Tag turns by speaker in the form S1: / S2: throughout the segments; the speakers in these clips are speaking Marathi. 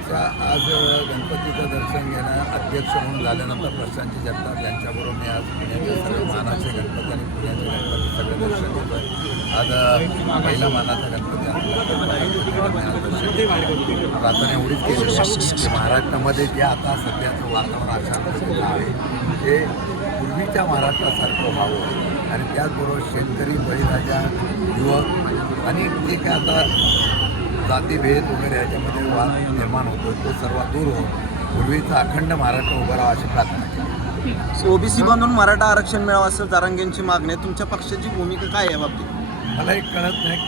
S1: पुण्याच्या आज गणपतीचं दर्शन घेणं अध्यक्ष म्हणून झाल्यानंतर प्रशांतजी जगताप यांच्याबरोबर मी आज पुण्याचे सर्व मानाचे गणपती आणि पुण्याचे गणपती सगळे दर्शन घेतो आज पहिला मानाचा गणपती प्रार्थना एवढीच केली की महाराष्ट्रामध्ये जे आता सध्याचं वातावरण अशा पद्धतीचं आहे ते पूर्वीच्या महाराष्ट्रासारखं व्हावं. आणि त्याचबरोबर शेतकरी बळीराजा युवक आणि जे काय आता जातीभेद वगैरे याच्यामध्ये वाद निर्माण होतो. तो सर्व दूर होऊन पूर्वीचा अखंड महाराष्ट्र उभा राहा अशी प्रार्थना केली.
S2: ओबीसी बनून मराठा आरक्षण मिळावं असं जारांगेंची मागणी आहे. तुमच्या पक्षाची भूमिका काय आहे या बाबतीत?
S1: मला एक कळत नाही.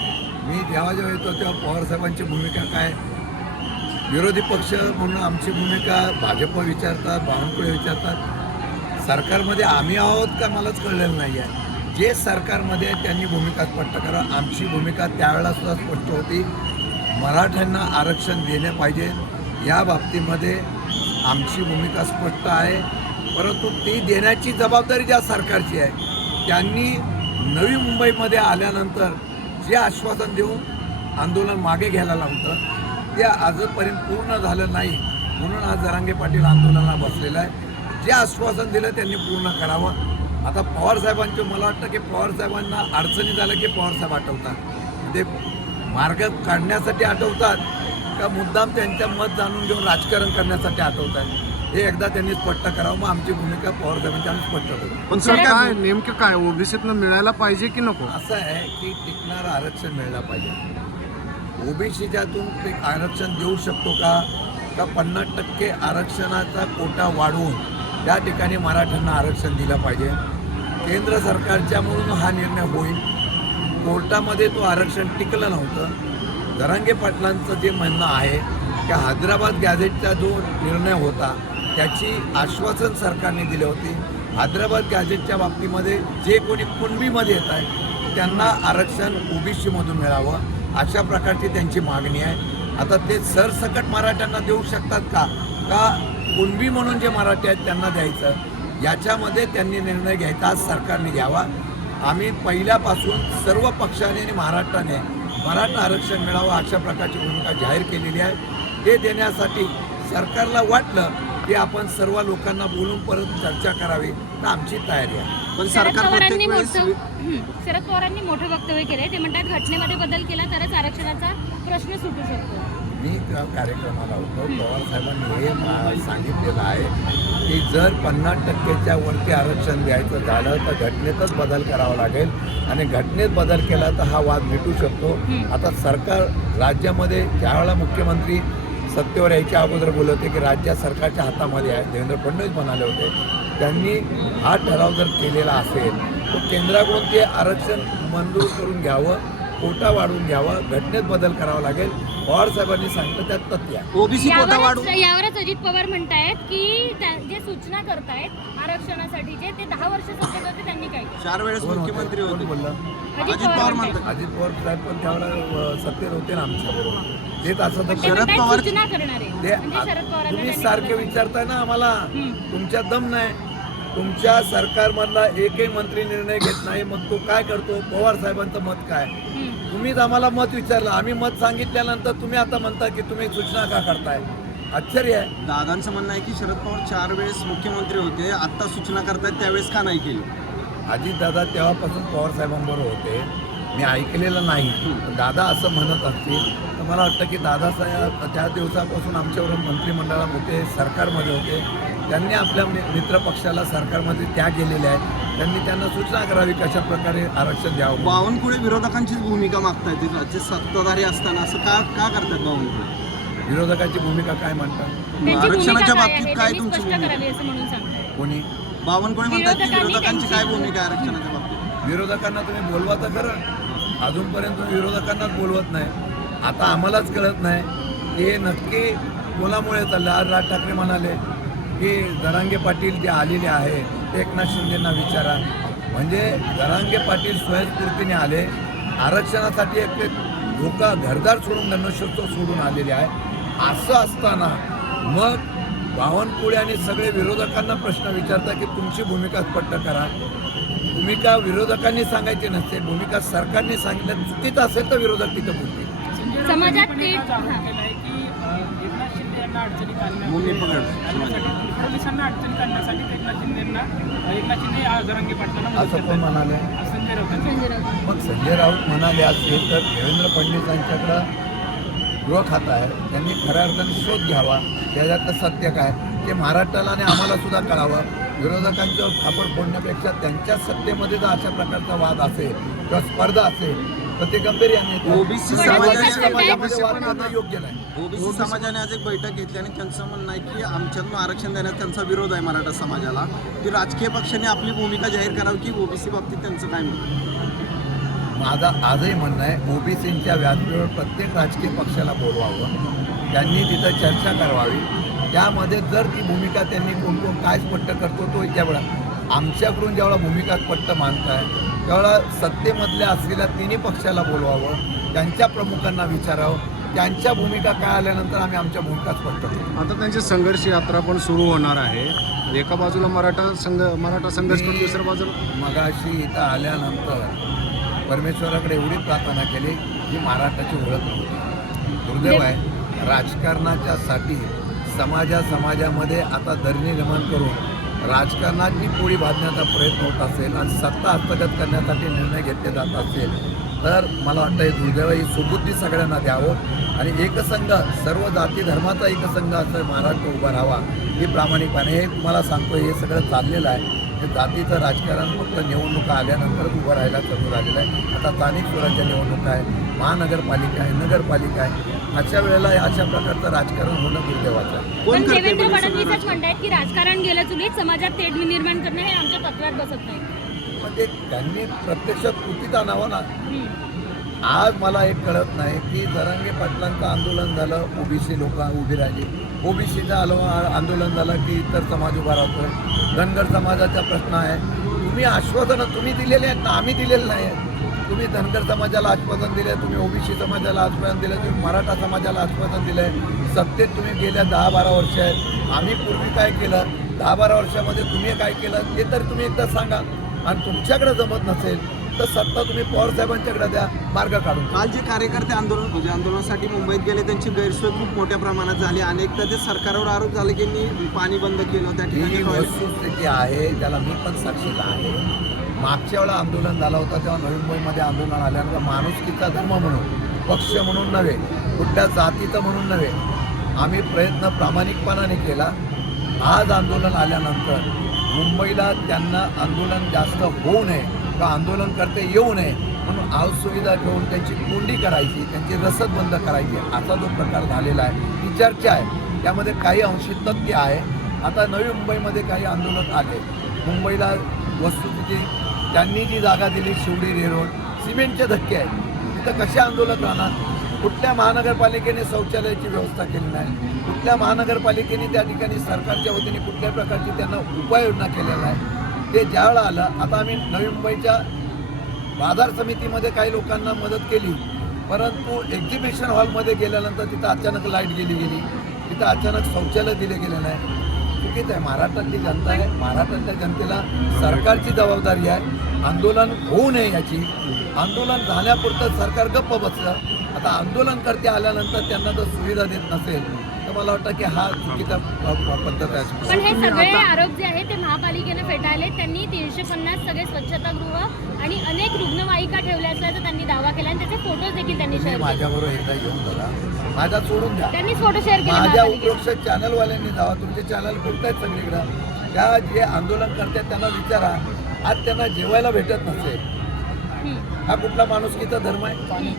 S1: मी जेव्हा जेव्हा येतो तेव्हा पवारसाहेबांची भूमिका काय? विरोधी पक्ष म्हणून आमची भूमिका भाजप विचारतात बावनकुळे विचारतात. सरकारमध्ये आम्ही आहोत का मलाच कळलेलं नाही आहे. जे सरकारमध्ये त्यांनी भूमिका स्पष्ट करा आमची भूमिका त्यावेळेला सुद्धा स्पष्ट होती. मराठ्यांना आरक्षण देणे पाहिजे. या बाबतीमध्ये आमची भूमिका स्पष्ट आहे. परंतु ती देण्याची जबाबदारी ज्या सरकारची आहे त्यांनी नवी मुंबईमध्ये आल्यानंतर जे आश्वासन देऊन आंदोलन मागे घ्यायला लावतं ते आजपर्यंत पूर्ण झालं नाही. म्हणून आज जरांगे पाटील आंदोलनाला बसलेलं आहे जे आश्वासन दिलं त्यांनी पूर्ण करावं. आता पवारसाहेबांचे मला वाटतं की पवारसाहेबांना अडचणी झाल्या की पवारसाहेब आठवतात. ते मार्ग काढण्यासाठी आठवतात का मुद्दाम त्यांच्या मत जाणून घेऊन राजकारण करण्यासाठी आठवतात? हे एकदा त्यांनी स्पष्ट करावं मग आमची भूमिका पवारसाहेबांची आम्ही स्पष्ट करू.
S3: पण सर काय नेमकं काय? ओबीसीतनं मिळायला पाहिजे की नको?
S1: असं आहे की टिकणारं आरक्षण मिळालं पाहिजे. ओबीसीच्यातून ते आरक्षण देऊ शकतो का? का पन्नास टक्के आरक्षणाचा कोटा वाढवून त्या ठिकाणी मराठ्यांना आरक्षण दिलं पाहिजे? केंद्र सरकारच्या म्हणून हा निर्णय होईल. कोर्टामध्ये तो आरक्षण टिकलं नव्हतं. दरंगे पाटलांचं जे म्हणणं आहे की हैदराबाद गॅझेटचा जो निर्णय होता त्याची आश्वासन सरकारने दिले होती. हैदराबाद गॅझेटच्या बाबतीमध्ये जे कोणी कुणबीमध्ये येत आहे त्यांना आरक्षण ओबीसीमधून मिळावं अशा प्रकारची त्यांची मागणी आहे. आता ते सरसकट मराठ्यांना देऊ शकतात का? का कुणबी म्हणून जे मराठी आहेत त्यांना द्यायचं? याच्यामध्ये त्यांनी निर्णय घ्यायचा आज सरकारने घ्यावा. आम्ही पहिल्यापासून सर्व पक्षाने आणि महाराष्ट्राने मराठा आरक्षण मिळावं अशा प्रकारची भूमिका जाहीर केलेली आहे. ते देण्यासाठी सरकारला वाटलं की आपण सर्व लोकांना बोलून परत चर्चा करावी तर आमची तयारी आहे.
S2: पण
S4: शरद
S2: सरकार प्रत्येक वेळेस
S4: हं. शरद पवारांनी मोठं वक्तव्य केलंय. ते म्हणतात घटनेमध्ये बदल केला तरच आरक्षणाचा प्रश्न सुटू शकतो.
S1: मी त्या कार्यक्रमाला होतो. पवार साहेबांनी हे मा- सांगितलेलं आहे की जर पन्नास टक्केच्या वरती आरक्षण द्यायचं झालं तर घटनेतच बदल करावा लागेल. आणि घटनेत बदल केला तर हा वाद मिटू शकतो. आता सरकार राज्यामध्ये ज्यावेळेला मुख्यमंत्री सत्तेवर यायच्या अगोदर बोलत होते की राज्य सरकारच्या हातामध्ये आहे देवेंद्र फडणवीस म्हणाले होते त्यांनी हा ठराव जर केलेला असेल तर केंद्राकडून ते आरक्षण मंजूर करून घ्यावं. कोटा वाढवून घ्यावा घटनेत बदल करावा लागेल. पवार साहेबांनी सांगितलं त्यात तथ्य
S2: ओबीसी कोटा
S4: यावरच
S2: वाढू
S4: यावरच अजित पवार म्हणतायत की त्या- जे सूचना करतायत आरक्षणासाठीचे ते दहा वर्ष सत्तेत होते त्यांनी काय केलं?
S2: चार वेळेस? मुख्यमंत्री होते.
S1: बोललं?
S4: अजित
S2: पवार
S4: पवार
S2: म्हणतात.
S1: अजित पवार साहेब पण त्यावेळेला सत्तेत होते ना असं तर
S4: ते
S2: शरद
S4: म्हणतायत
S2: पवार-
S4: सूचना करणार आहे?
S1: ते
S4: म्हणजे शरद पवारांना
S1: तुम्ही सारखे विचारताय ना आम्हाला. तुमच्या दम नाही. तुमच्या सरकारमधला एकही मंत्री निर्णय घेत नाही मग तो काय करतो? पवार साहेबांचं मत काय. तुम्हीच आम्हाला मत विचारलं. आम्ही मत सांगितल्यानंतर तुम्ही आता म्हणता की तुम्ही सूचना का करताय? आश्चर्य आहे.
S2: दादांचं म्हणणं आहे की शरद पवार चार वेळेस मुख्यमंत्री होते आता सूचना करतायत त्यावेळेस का नाही केली?
S1: अजितदादा तेव्हापासून पवार साहेबांबरोबर होते. मी ऐकलेलं नाही. दादा असं म्हणत असतील तर मला वाटतं की दादासाहेब त्या दिवसापासून आमच्याबरोबर मंत्रिमंडळात होते सरकारमध्ये होते. त्यांनी आपल्या मित्रपक्षाला सरकारमध्ये त्याग केलेले आहेत त्यांनी त्यांना सूचना करावी कशा प्रकारे आरक्षण द्यावं
S2: बावनकुळे विरोधकांचीच भूमिका मागतायत ते राज्य सत्ताधारी असताना असं का का करतात बावनकुळे?
S1: विरोधकाची भूमिका काय म्हणतात?
S2: आरक्षणाच्या बाबतीत? काय तुमची भूमिका?
S1: कोणी?
S2: बावनकुळे म्हणतात की विरोधकांची काय भूमिका आहे आरक्षणाच्या बाबतीत?
S1: विरोधकांना तुम्ही बोलवा तर खरं. अजूनपर्यंत तुम्ही विरोधकांनाच बोलवत नाही. आता आम्हालाच कळत नाही. हे नक्की कोणामुळे चाललं? आज राज ठाकरे म्हणाले की दरांगे पाटील जे आलेले आहे ते एकनाथ शिंदेंना विचारा. म्हणजे दरांगे पाटील स्वयंस्फूर्तीने आले. आरक्षणासाठी एक ते धोका घरदार सोडून धनुष्योत्सव सोडून आलेले आहे. असं असताना मग बावनकुळे आणि सगळे विरोधकांना प्रश्न विचारता की तुमची भूमिका स्पष्ट करा. भूमिका विरोधकांनी सांगायची नसते भूमिका सरकारने सांगितलं चुकीचं असेल तर विरोधक तिथं बोलतील.
S4: समाजात
S5: पोलिसांना अडचणीत
S2: भूमी
S5: आणण्यासाठी
S2: पकड.
S5: आणण्यासाठी पोलिसांना अडचणीत आणण्यासाठी एकनाथ शिंदेना एकनाथ शिंदे या जरांगे पाटलांना मदत
S1: असं कोण
S5: करतात.
S1: म्हणाले?
S5: असं संजय राऊत.
S1: मग संजय राऊत म्हणाले असेल तर देवेंद्र फडणवीस यांच्याकडं गृह खातं आहे. त्यांनी खऱ्या अर्थाने शोध घ्यावा. त्याच्यातलं सत्य काय? ते महाराष्ट्राला आणि आम्हाला सुद्धा कळावं. विरोधकांच्यावर फापड फोडण्यापेक्षा त्यांच्या सत्तेमध्ये जर अशा प्रकारचा वाद असेल किंवा स्पर्धा असेल तर ते गंभीर यांनी
S2: ओबीसी
S4: पण
S2: समाजाने
S1: योग्य नाही.
S2: ओबीसी समाजाने आज एक बैठक घेतली आणि त्यांचं म्हणणं आहे की आमच्यातून आरक्षण देण्यात त्यांचा विरोध आहे मराठा समाजाला. की राजकीय पक्षाने आपली भूमिका जाहीर करावी की ओबीसी बाबतीत त्यांचं काय मत
S1: माझं आजही म्हणणं आहे ओबीसींच्या व्यासपीठावर प्रत्येक राजकीय पक्षाला बोलवावं. त्यांनी तिथं चर्चा करावी. त्यामध्ये जर ती भूमिका त्यांनी कोण कोण काय स्पष्ट करतो तो त्यावेळा आमच्याकडून ज्यावेळा भूमिका स्पष्ट मानताय त्यावेळा सत्तेमधल्या असलेल्या तिन्ही पक्षाला बोलवावं त्यांच्या प्रमुखांना विचारावं त्यांच्या भूमिका काय आल्यानंतर आम्ही आमच्या भूमिका स्पष्ट करू
S3: आता त्यांची संघर्ष यात्रा पण सुरू होणार आहे. एका बाजूला मराठा संघ मराठा संघर्ष दुसऱ्या बाजूला
S1: मगाशी इथं आल्यानंतर परमेश्वराकडे एवढी प्रार्थना केली की महाराष्ट्राची ओळख नव्हती. दुर्दैव आहे. राजकारणाच्या साठी समाजा समाजामध्ये आता दरणी निर्माण करून राजकारणाची पोळी बांधण्याचा प्रयत्न होत असेल आणि सत्ता हस्तगत करण्यासाठी निर्णय घेतले जात असेल तर मला वाटतं हे दुर्दैव ही सुबुद्धी सगळ्यांना द्यावं आणि एकसंघ सर्व जाती धर्माचा एकसंघ असं महाराष्ट्र उभा राहावा ही प्रामाणिकपणे हे तुम्हाला सांगतो हे सगळं चाललेलं आहे. हे जातीचं राजकारण फक्त निवडणुका आल्यानंतरच उभं राहायला चालू राहिलेलं आहे. आता स्थानिक स्वराज्य निवडणुका आहे. महानगरपालिका आहे नगरपालिका आहे. अशा वेळेला अशा प्रकारचं राजकारण होणं दुर्दैवाचं आहे.
S4: पण देवेंद्र फडणवीसच म्हणतायत की राजकारण गेलं चुलीत समाजात तेढ निर्माण करणं हे आमच्या तत्वात बसत नाही.
S1: म्हणजे त्यांनी प्रत्यक्षात कृतीत आणावं ना. आज मला एक कळत नाही की जरांगे पाटलांचं आंदोलन झालं ओबीसी लोक उभी राहिली. ओबीसीचं आलो आंदोलन झालं की इतर समाज उभा राहतोय. धनगर समाजाचा प्रश्न आहे. तुम्ही आश्वासनं तुम्ही दिलेले आहेत ना आम्ही दिलेलं नाही आहे. तुम्ही धनगर समाजाला आश्वासन दिले तुम्ही ओबीसी समाजाला आश्वासन दिलं तुम्ही मराठा समाजाला आश्वासन दिलं आहे सत्तेत तुम्ही गेल्या दहा बारा वर्ष आहेत. आम्ही पूर्वी काय केलं? दहा बारा वर्षामध्ये तुम्ही काय केलं? ते तर तुम्ही एकदा सांगा. आणि तुमच्याकडे जमत नसेल तर सत्ता तुम्ही पवार साहेबांच्याकडे द्या मार्ग काढून
S2: काल जे कार्यकर्ते आंदोलन म्हणजे आंदोलनासाठी मुंबईत गेले त्यांची गैरसोय खूप मोठ्या प्रमाणात झाली. अनेकदा ते सरकारवर आरोप झाले की यांनी पाणी बंद केलं त्या ठिकाणी
S1: वस्तुस्थिती आहे त्याला मी पण साक्षीला आहे. मागच्या वेळा आंदोलन झालं होतं तेव्हा नवी मुंबईमध्ये आंदोलन आल्यानंतर माणुसकीचा धर्म म्हणून पक्ष म्हणून नव्हे कुठल्या जातीचं म्हणून नव्हे आम्ही प्रयत्न प्रामाणिकपणाने केला. आज आंदोलन आल्यानंतर मुंबईला त्यांना आंदोलन जास्त होऊ नये किंवा आंदोलन करते येऊ नये म्हणून सुविधा ठेवून त्यांची कोंडी करायची त्यांची रसद बंद करायची असा जो प्रकार झालेला आहे ही चर्चा आहे. त्यामध्ये काही अंशी तथ्य आहे. आता नवी मुंबईमध्ये काही आंदोलन आले. मुंबईला वस्तुस्थिती त्यांनी जी जागा दिली शिवडी रेरोड सिमेंटचे धक्के आहेत. तिथं कसे आंदोलन राहणार? कुठल्या महानगरपालिकेने शौचालयाची व्यवस्था केली नाही? कुठल्या महानगरपालिकेने त्या ठिकाणी सरकारच्या वतीने कुठल्या प्रकारची त्यांना उपाययोजना केलेल्या आहे ते ज्यावेळेला आलं आता आम्ही नवी मुंबईच्या बाजार समितीमध्ये काही लोकांना मदत केली. परंतु एक्झिबिशन हॉलमध्ये गेल्यानंतर तिथं अचानक लाइट गेली गेली. तिथं अचानक शौचालय दिले गेले नाही. चुकीचं आहे. महाराष्ट्रातली जनता आहे. महाराष्ट्रातल्या जनतेला सरकारची जबाबदारी आहे. आंदोलन होऊ नये याची. आंदोलन झाल्यापुरतं सरकार गप्प बसलं. आता आंदोलनकर्ते आल्यानंतर त्यांना जर सुविधा देत नसेल तर मला वाटतं की हा चुकीचा पद्धत आहे.
S4: पण हे सगळे आरोप जे आहेत ते महापालिकेनं फेटाळले. त्यांनी तीनशे पन्नास सगळे स्वच्छतागृह आणि अनेक रुग्णवाहिका ठेवल्या असल्याचा त्यांनी दावा केला. आणि त्याचे फोटोज देखील त्यांनी शेअर
S1: माझ्याबरोबर एकदा येऊन बघा. माझा सोडून द्या.
S4: त्यांनीच फोटो शेअर केले
S1: माझ्या उपरोक्त चॅनलवाल्यांनी जावा. तुमचे चॅनल फिरतायत सगळीकडं त्या जे आंदोलन करतात त्यांना विचारा. आज त्यांना जेवायला भेटत नसेल. हा कुठला माणुसकीचा धर्म आहे.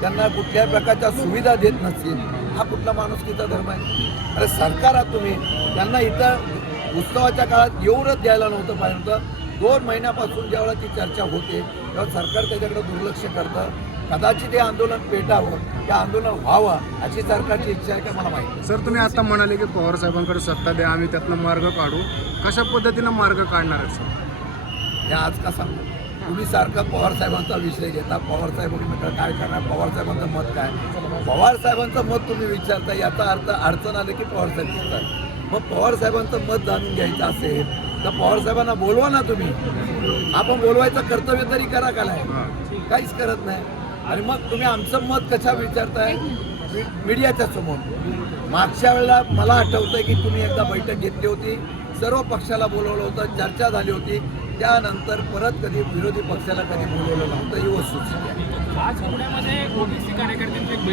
S1: त्यांना कुठल्याही प्रकारच्या सुविधा देत नसतील. हा कुठला माणुसकीचा धर्म आहे? अरे सरकार आहात तुम्ही. त्यांना इथं उत्सवाच्या काळात एवढंच द्यायला नव्हतं पाहिजे होतं. दोन महिन्यापासून ज्यावेळेला ती चर्चा होते तेव्हा सरकार त्याच्याकडे दुर्लक्ष करतं. कदाचित हे आंदोलन पेटावं हे आंदोलन व्हावं अशी सरकारची इच्छा आहे का मला माहिती.
S3: सर तुम्ही आता म्हणाले की पवार साहेबांकडे सत्ता द्या आम्ही त्यातनं मार्ग काढू. कशा पद्धतीनं मार्ग काढणार आहे सर?
S1: हे आज का सांगू? तुम्ही सारखं पवारसाहेबांचा विषय घेता. पवारसाहेबांनी म्हटलं काय करणार? पवारसाहेबांचं मत काय? पवारसाहेबांचं मत तुम्ही विचारता याचा अर्थ अडचण आले की पवारसाहेब दिसतात मग पवारसाहेबांचं मत जाणून घ्यायचं असेल तर पवारसाहेबांना बोलवा ना तुम्ही. आपण बोलवायचं कर्तव्य तरी करा का नाही? काहीच करत नाही. आणि मग तुम्ही आमचं मत कशा विचारताय? मीडियाच्या समोर. मागच्या वेळेला मला आठवतं की तुम्ही एकदा बैठक घेतली होती. सर्व पक्षाला बोलवलं होतं चर्चा झाली होती. त्यानंतर परत कधी विरोधी पक्षाला कधी बोलवलं नव्हतं ही
S5: वस्तू